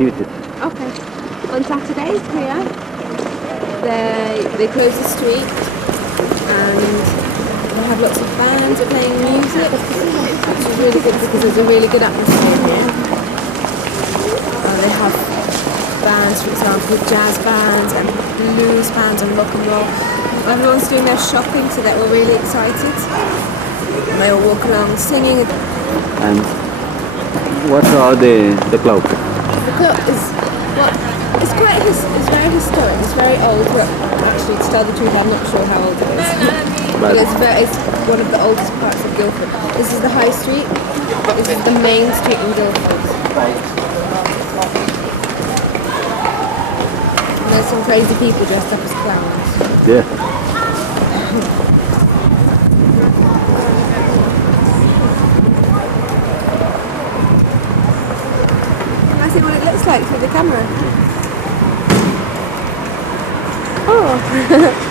activities. Okay. On Saturdays here, they close the street and they have lots of bands playing music, which is really good because there's a really good atmosphere here. They have bands, for example, jazz bands and blues bands and rock and roll. Everyone's doing their shopping, so they're all really excited. And they all walk along singing. And what are the clock? The clock is it's very historic. It's very old. But actually, to tell the truth, I'm not sure how old it is. But it's one of the oldest parts of Guildford. This is the High Street. This is the main street in Guildford. And there's some crazy people dressed up as clowns. Yeah. Can I see what it looks like through the camera? Oh!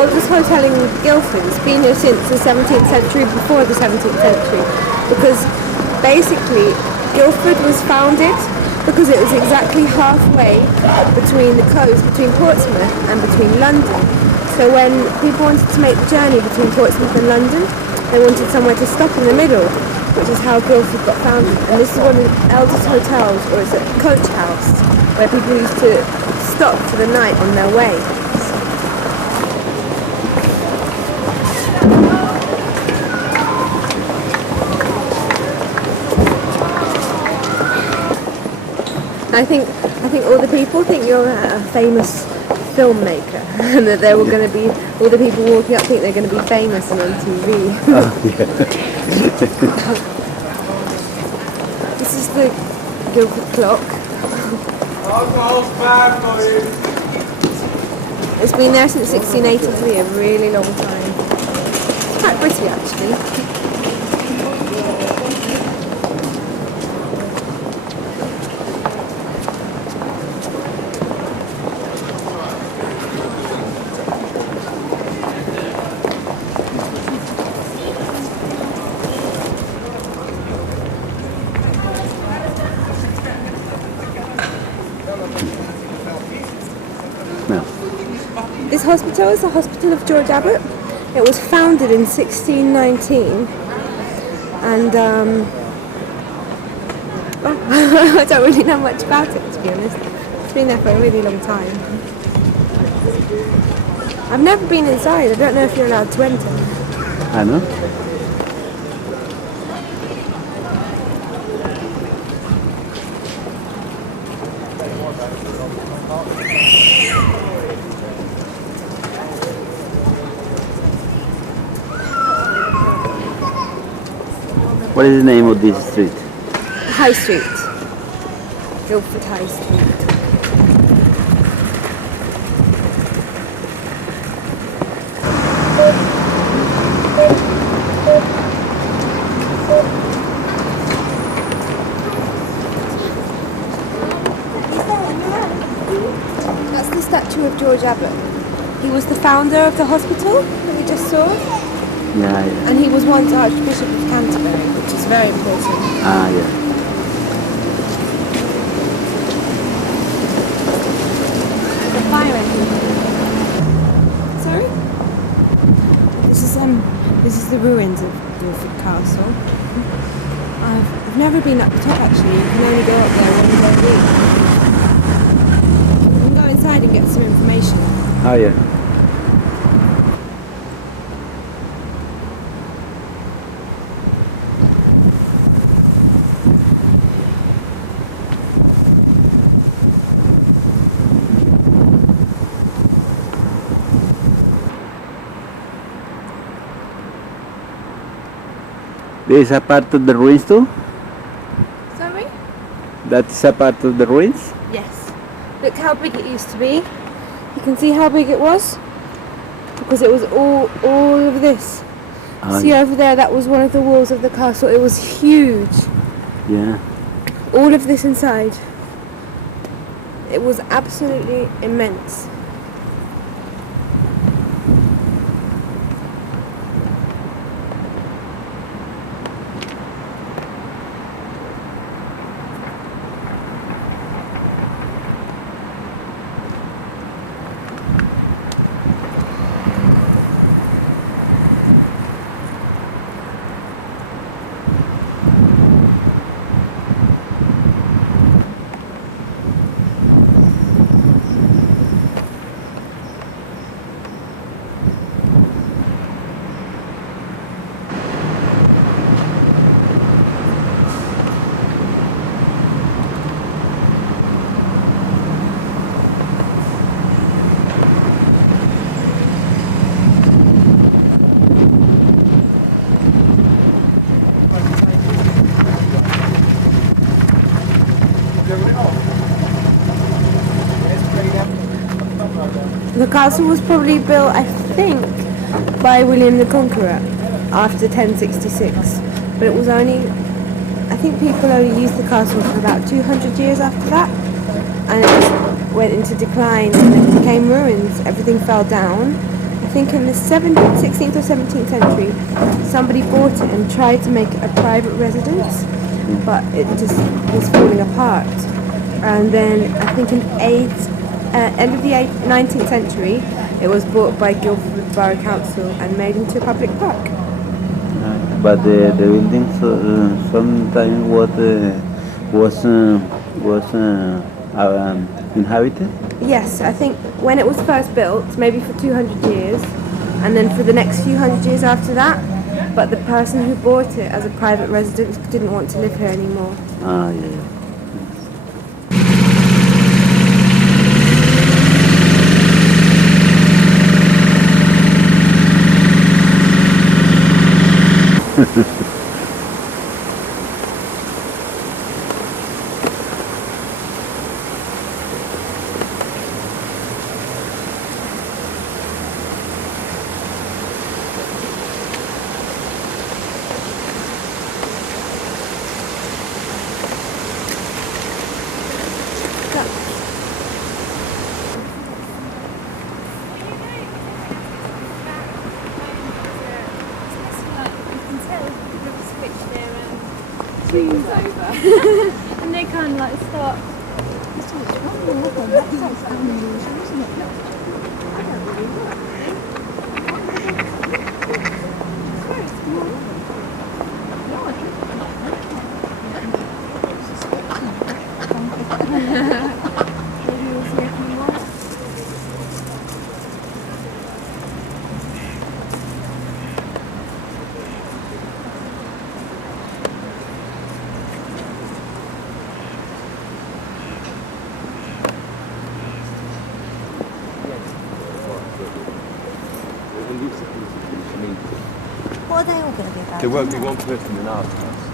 Oldest hotel in Guildford. It's been here since the 17th century, before the 17th century, because basically Guildford was founded because it was exactly halfway between the coast, between Portsmouth and between London. So when people wanted to make the journey between Portsmouth and London, they wanted somewhere to stop in the middle, which is how Guildford got founded. And this is one of the eldest hotels, or it's a coach house, where people used to stop for the night on their way. I think all the people think you're a famous filmmaker, and that they're all going to be, all the people walking up think they're going to be famous and on TV. This is the Guildford clock. It's been there since 1683, a really long time. It's quite pretty actually. This hospital is the Hospital of George Abbot. It was founded in 1619 and I don't really know much about it, to be honest. It's been there for a really long time. I've never been inside. I don't know if you're allowed to enter. I know. What is the name of this street? High Street. Guildford High Street. That's the statue of George Abbot. He was the founder of the hospital. we just saw, Yeah, yeah. and he was once Archbishop of Canterbury, which is very important. Ah, yeah. The fire engine. Sorry? This is the ruins of Guildford Castle. I've never been up the top actually. You can only go up there one day a week. You can go inside and get some information. Ah, yeah. This is a part of the ruins too? Sorry? That is a part of the ruins? Yes. Look how big it used to be. You can see how big it was? Because it was all of this. Ah, See yeah. over there, that was one of the walls of the castle. It was huge. Yeah. All of this inside. It was absolutely immense. The castle was probably built, I think, by William the Conqueror after 1066. But it was only, I think people only used the castle for about 200 years after that. And it just went into decline and it became ruins. Everything fell down. I think in the 16th or 17th century, somebody bought it and tried to make it a private residence, but it just was falling apart. And then I think in end of the 19th century, it was bought by Guildford Borough Council and made into a public park. But the buildings sometime was inhabited. Yes, I think when it was first built, maybe for 200 years, and then for the next few hundred years after that, but the person who bought it as a private residence didn't want to live here anymore. Ah, yeah, yeah. Trees over. And they kind of like start. What are they all going to be about? There won't be one person in our house.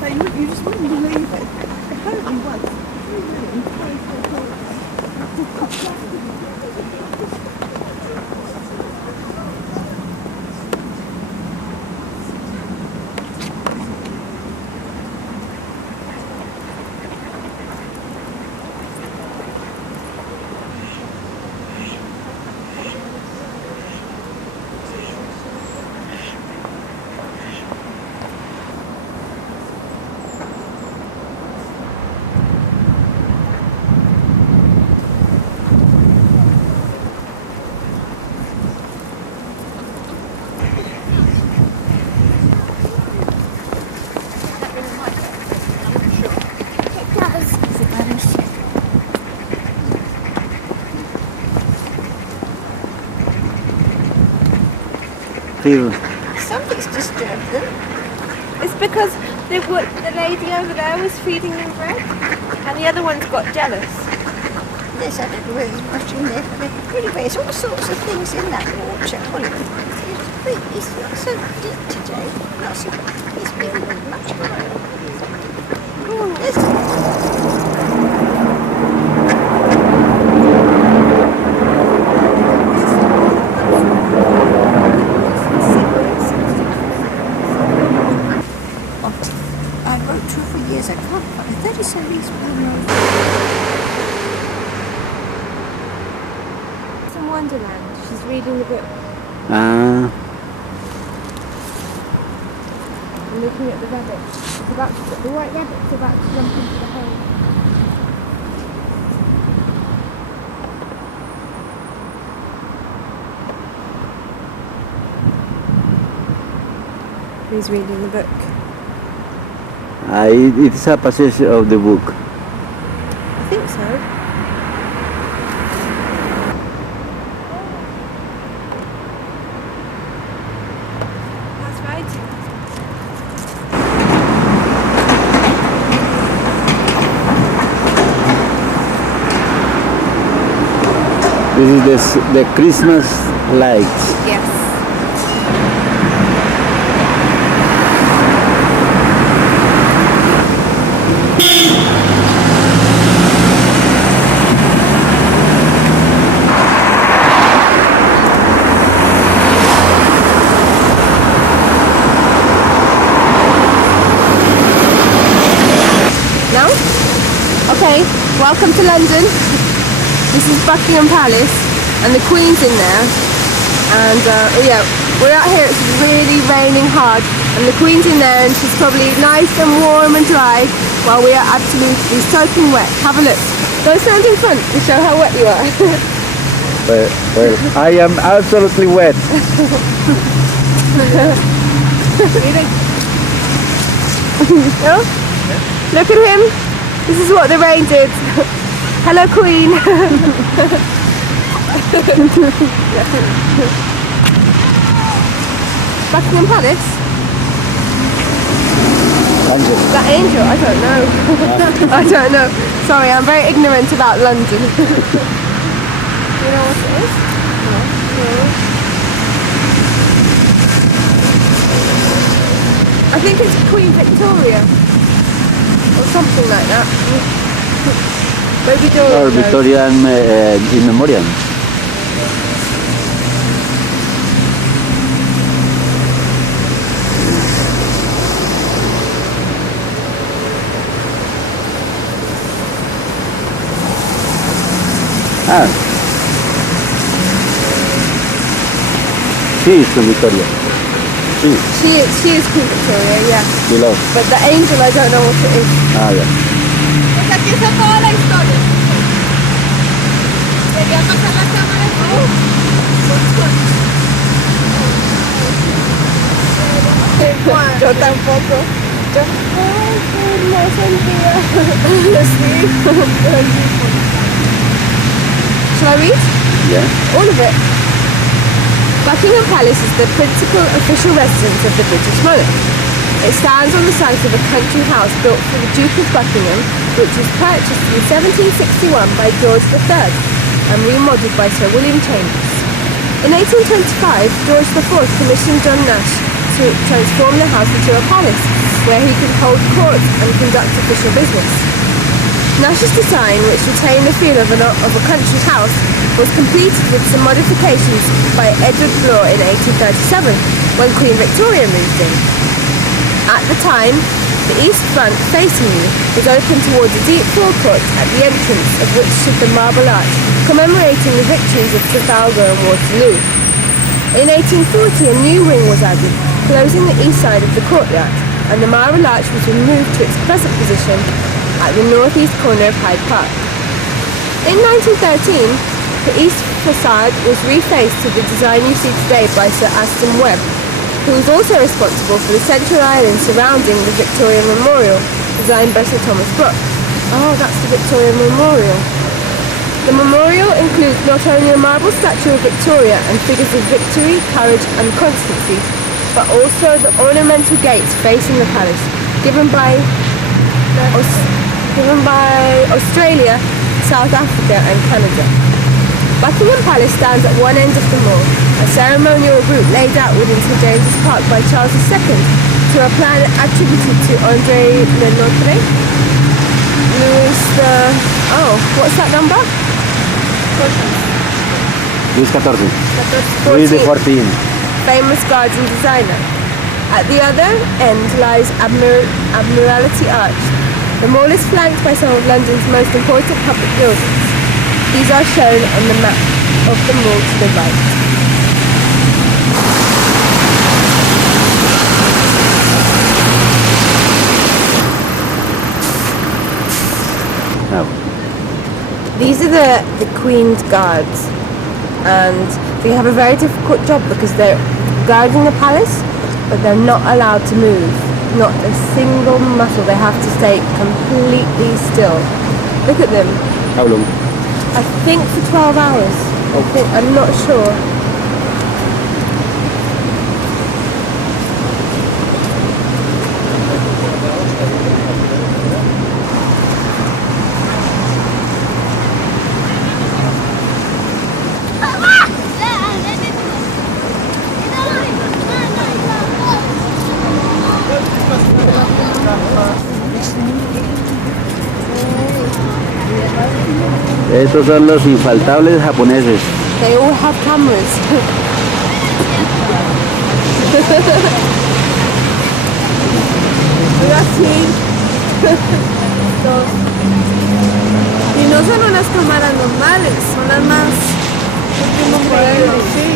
So you just wouldn't believe it. Apparently once, 3 million feel? Something's disturbed them. It's because the lady over there was feeding them bread, and the other ones got jealous. There's a little rose bush in there for the pretty there's all sorts of things in that water. Well, it's not so deep today. Not so, it's been much higher. Oh, I wrote to her for years. I can't find it. 37 East Plain Road. It's in Wonderland. She's reading the book Ah, and looking at the rabbit. It's about to, the white rabbit's about to jump into the hole. He's reading the book. it is a passage of the book. I think so. That's right. This is the Christmas lights. Yes. No? Okay, welcome to London. This is Buckingham Palace and the Queen's in there. And yeah, we're out here, it's really raining hard and the Queen's in there and she's probably nice and warm and dry while we are absolutely soaking wet. Have a look. Go stand in front to show how wet you are. Well, I am absolutely wet. No? Look at him. This is what the rain did. Hello, Queen. Buckingham Palace? Angel. That angel? I don't know. I don't know. Sorry, I'm very ignorant about London. You know what it is? No. I think it's Queen Victoria. Or something like that. Maybe Or Dora. Victorian in memoriam. Ah. She is Queen Victoria. She is Queen Victoria, yeah. Below. But the angel, I don't know what it is. Ah, yeah. Pues aquí está toda la historia. Quería pasar la cámara. Yo tampoco. Ay, no sentía. Sí. Shall I read? Yeah. All of it. Buckingham Palace is the principal official residence of the British monarch. It stands on the site of a country house built for the Duke of Buckingham, which was purchased in 1761 by George III and remodelled by Sir William Chambers. In 1825, George IV commissioned John Nash to transform the house into a palace, where he could hold court and conduct official business. Nash's design, which retained the feel of a country house, was completed with some modifications by Edward Blore in 1837, when Queen Victoria moved in. At the time, the east front facing you was open towards a deep forecourt at the entrance of which stood the Marble Arch, commemorating the victories of Trafalgar and Waterloo. In 1840, a new wing was added, closing the east side of the courtyard, and the Marble Arch was removed to its present position at the northeast corner of Hyde Park. In 1913, the east facade was refaced to the design you see today by Sir Aston Webb, who was also responsible for the central island surrounding the Victoria Memorial, designed by Sir Thomas Brooke. Oh, that's the Victoria Memorial. The memorial includes not only a marble statue of Victoria and figures of victory, courage and constancy, but also the ornamental gates facing the palace, given by Australia, South Africa and Canada. Buckingham Palace stands at one end of the mall, a ceremonial route laid out within St James's Park by Charles II to a plan attributed to Alvaro En Londres, who is what's that number? Luis XIV. 14th. Luis XIV. Famous garden designer. At the other end lies Admiralty Arch. The mall is flanked by some of London's most important public buildings. These are shown on the map of the mall to the right. Now, These are the Queen's guards, and they have a very difficult job because they're guarding the palace, but they're not allowed to move. Not a single muscle. They have to stay completely still. Look at them. how long? I think for 12 hours. I'm not sure. Estos son los infaltables japoneses. They all have cameras. Así. Y no son unas cámaras normales, son las más último modelo. Sí.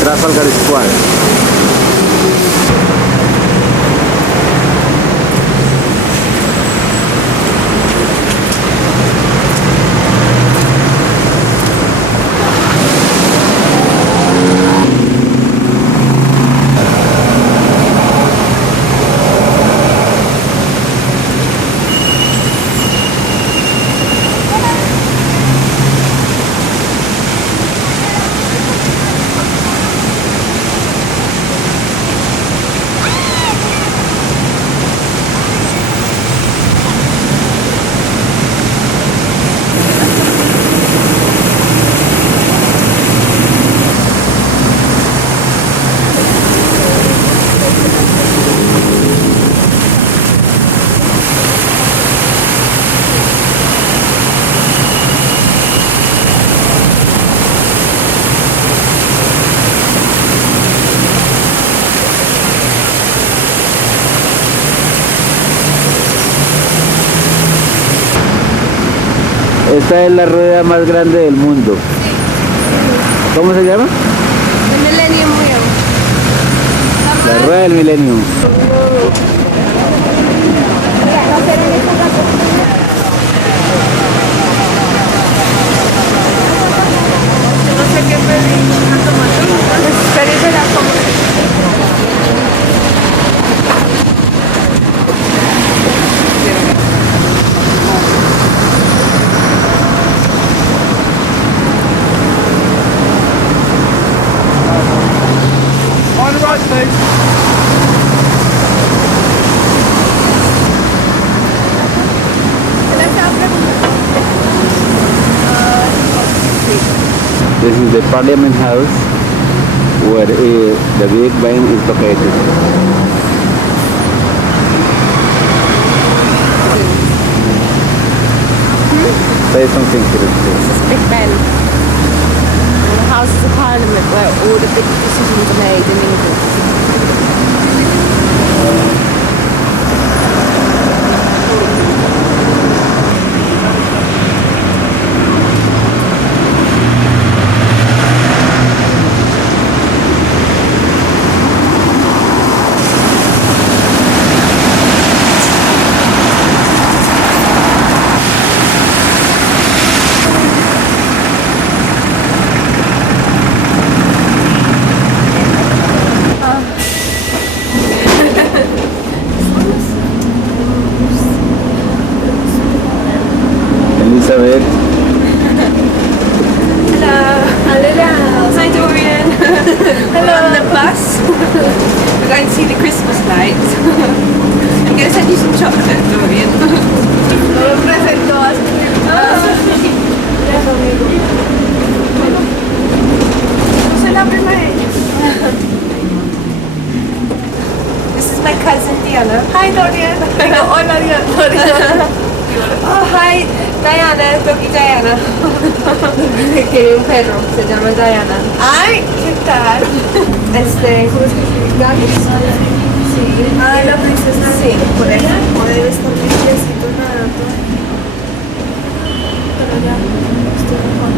Trafalgar Square. Esta es la rueda más grande del mundo. ¿Cómo se llama? The Millennium Wheel. La rueda del milenio. No sé qué pedí. Pedí de la comida. On the right, please. This is the Parliament House where the Big Ben is located. Say something to the This is Big Ben. And the Houses of Parliament where all the big decisions are made in England. Elizabeth. Hello. Hi Dorian. Hello. We're on the bus. We're going to see the Christmas lights. I'm going to send you some chocolate, Dorian. This is my cousin Diana. Hi Dorian. Hola Dorian. Oh, hi Diana, Doggy Diana. Quiere un perro, se llama Diana. Ay, ¿qué tal? ¿Cómo es que se llama? Sí. Ah, la princesa. Sí, por eso. O debe estar muy fresquito nadando. Pero ya, estoy mejor.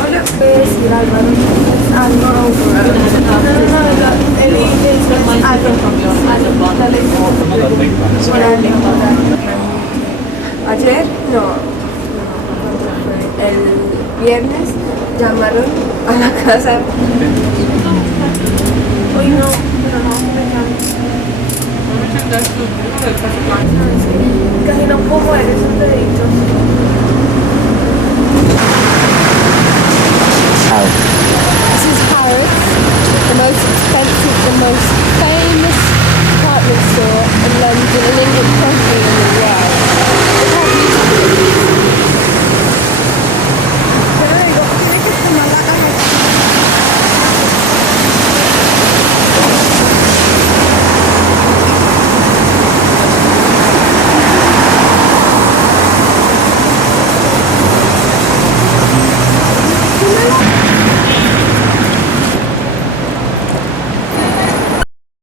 Hola, puedes ir Álvaro. Ah, no, ayer, no, el viernes llamaron a la casa. Hoy no, pero no, casi no puedo mover esos deditos. This is Harrods, the most expensive, the most famous department store in London, in England, probably in the